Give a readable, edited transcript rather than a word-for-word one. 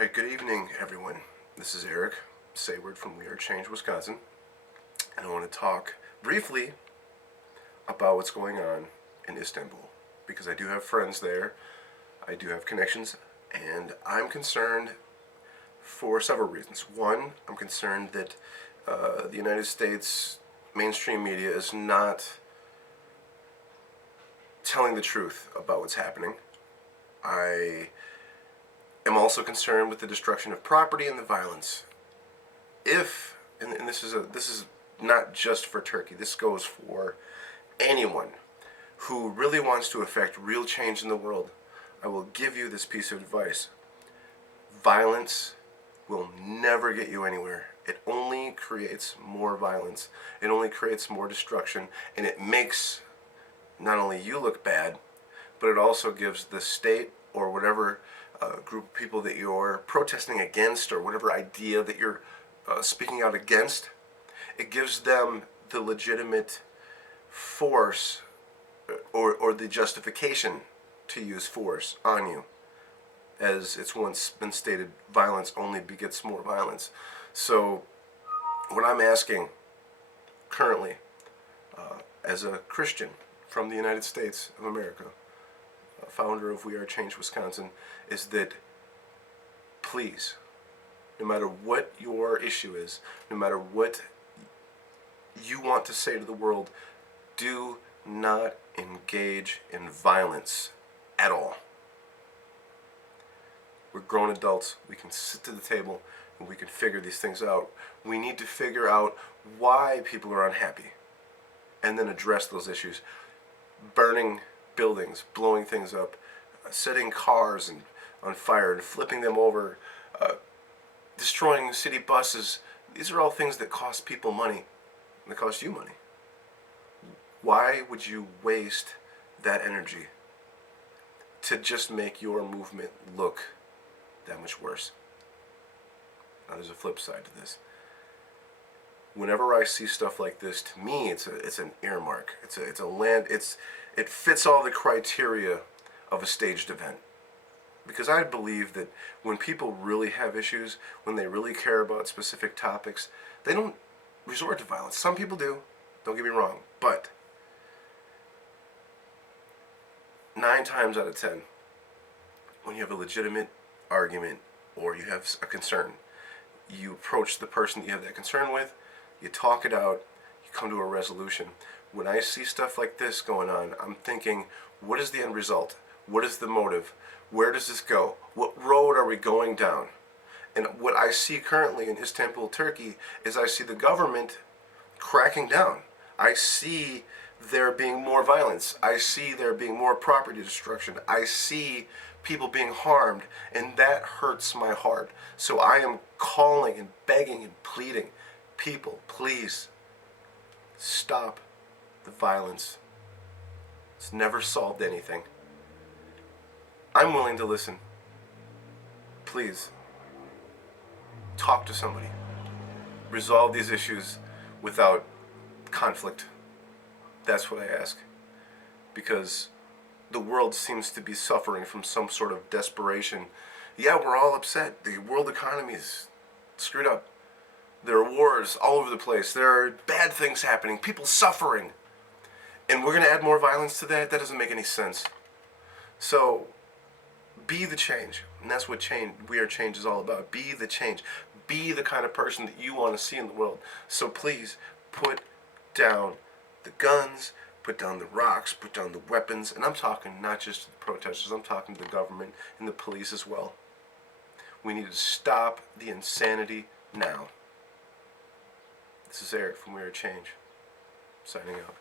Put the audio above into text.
Alright, good evening everyone. This is Eric Sayward from We Are Change, Wisconsin. And I want to talk briefly about what's going on in Istanbul. Because I do have friends there, I do have connections, and I'm concerned for several reasons. One, I'm concerned that the United States mainstream media is not telling the truth about what's happening. I am also concerned with the destruction of property and the violence. If, and this is not just for Turkey, this goes for anyone who really wants to affect real change in the world, I will give you this piece of advice. Violence will never get you anywhere. It only creates more violence. It only creates more destruction, and it makes not only you look bad, but it also gives the state or whatever group of people that you're protesting against, or whatever idea that you're speaking out against, it gives them the legitimate force or the justification to use force on you. As it's once been stated, violence only begets more violence. So what I'm asking currently, as a Christian from the United States of America, founder of We Are Change, Wisconsin, is that please, no matter what your issue is, no matter what you want to say to the world, do not engage in violence at all. We're grown adults. We can sit to the table and we can figure these things out. We need to figure out why people are unhappy and then address those issues. Burning buildings, blowing things up, setting cars on fire and flipping them over, destroying city buses. These are all things that cost people money, and that cost you money. Why would you waste that energy to just make your movement look that much worse? Now there's a flip side to this. Whenever I see stuff like this, to me it's an earmark. It fits all the criteria of a staged event. Because I believe that when people really have issues, when they really care about specific topics, they don't resort to violence. Some people do, don't get me wrong, but 9 times out of 10, when you have a legitimate argument or you have a concern, you approach the person that you have that concern with, you talk it out, you come to a resolution. When I see stuff like this going on, I'm thinking, what is the end result? What is the motive? Where does this go? What road are we going down? And what I see currently in Istanbul, Turkey, is I see the government cracking down. I see there being more violence. I see there being more property destruction. I see people being harmed, and that hurts my heart. So I am calling and begging and pleading, people, please stop the violence. It's never solved anything. I'm willing to listen. Please, talk to somebody. Resolve these issues without conflict. That's what I ask. Because the world seems to be suffering from some sort of desperation. Yeah, we're all upset. The world economy is screwed up. There are wars all over the place. There are bad things happening. People suffering. And we're going to add more violence to that? That doesn't make any sense. So, be the change. And that's what We Are Change is all about. Be the change. Be the kind of person that you want to see in the world. So please, put down the guns, put down the rocks, put down the weapons. And I'm talking not just to the protesters, I'm talking to the government and the police as well. We need to stop the insanity now. This is Eric from We Are Change, signing out.